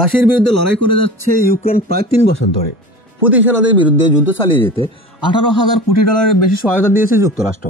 রাশিয়ার বিরুদ্ধে লড়াই করে যাচ্ছে ইউক্রেন প্রায় 3 বছর ধরে। পুতিন সেনাদের বিরুদ্ধে যুদ্ধ চালিয়ে যেতে 18,000 কোটি ডলারের বেশি সহায়তা দিয়েছে যুক্তরাষ্ট্র।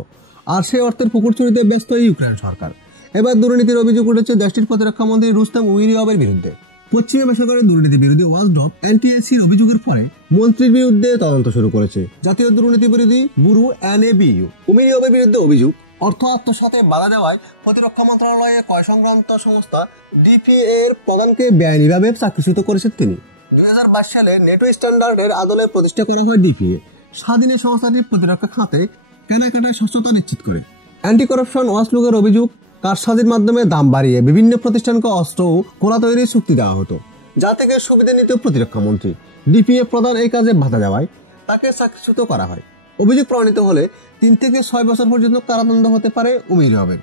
আর সেই অর্থের পুকুর চুরিতে ব্যস্ত ইউক্রেন সরকার। এবার দুর্নীতির অভিযোগ উঠেছে দেশটির প্রতিরক্ষামন্ত্রী রুস্তম উমেরিয়ভের বিরুদ্ধে। পশ্চিমা বেসরকারি দুর্নীতি বিরোধী ওয়াচডগ এনটিএসির অভিযোগের পরে মন্ত্রীর বিরুদ্ধে তদন্ত শুরু করেছে জাতীয় দুর্নীতি বিরোধী ব্যুরো এনএবিইউ। উমেরিয়ভের বিরুদ্ধে অভিযোগ, অর্থ আত্মসাতে বাধা দেওয়ায় প্রতিরক্ষা মন্ত্রণালয়ের ক্রয় সংক্রান্ত সংস্থা ডিপিএ এর প্রধানকে বেআইনিভাবে চাকরিচ্যুত করেছেন তিনি। 2022 সালে নেটো স্ট্যান্ডার্ডের আদলে প্রতিষ্ঠা করা হয় ডিপিএ। স্বাধীন সংস্থাটি প্রতিরক্ষা খাতে কেনাকাটায় স্বচ্ছতা নিশ্চিত করে। অ্যান্টি করাপশন ওয়াচডগের অভিযোগ, কারসাজির মাধ্যমে দাম বাড়িয়ে বিভিন্ন প্রতিষ্ঠানকে অস্ত্র ও গোলা তৈরির চুক্তি দেওয়া হতো, যা থেকে সুবিধা নিত প্রতিরক্ষা মন্ত্রী। ডিপিএ প্রধান এই কাজে বাধা দেওয়ায় তাকে চাকরিচ্যুত করা হয়। অভিযোগ প্রমাণিত হলে 3 থেকে 6 বছর পর্যন্ত কারাদণ্ড হতে পারে উমেরিয়ভের।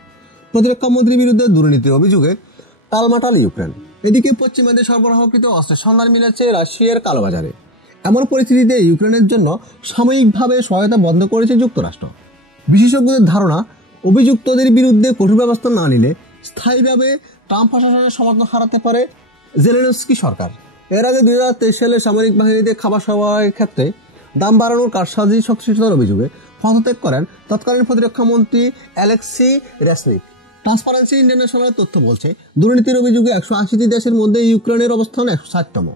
প্রতিরক্ষা মন্ত্রীর বিরুদ্ধে দুর্নীতির অভিযোগে টালমাটাল ইউক্রেন। এদিকে পশ্চিমাদের সরবরাহকৃত অস্ত্রের সন্ধান মিলেছে রাশিয়ার কালোবাজারে। এমন পরিস্থিতিতে ইউক্রেনের জন্য সাময়িকভাবে সহায়তা বন্ধ করেছে যুক্তরাষ্ট্র। বিশেষজ্ঞদের ধারণা, অভিযুক্তদের বিরুদ্ধে কঠোর ব্যবস্থা না নিলে স্থায়ীভাবে ট্রাম্প প্রশাসনের সমর্থন হারাতে পারে জেলেনস্কি সরকার। এর আগে 2023 সালে সামরিক বাহিনীতে খাবার সরবরাহের ক্ষেত্রে দাম বাড়ানোর কারসাজি সংশ্লিষ্টতার অভিযোগে পদত্যাগ করেন তৎকালীন প্রতিরক্ষা মন্ত্রী অ্যালেক্সি রেসনিক। ট্রান্সপারেন্সি ইন্টারন্যাশনালের তথ্য বলছে, দুর্নীতির অভিযোগে 180টি দেশের মধ্যে ইউক্রেনের অবস্থান 160তম।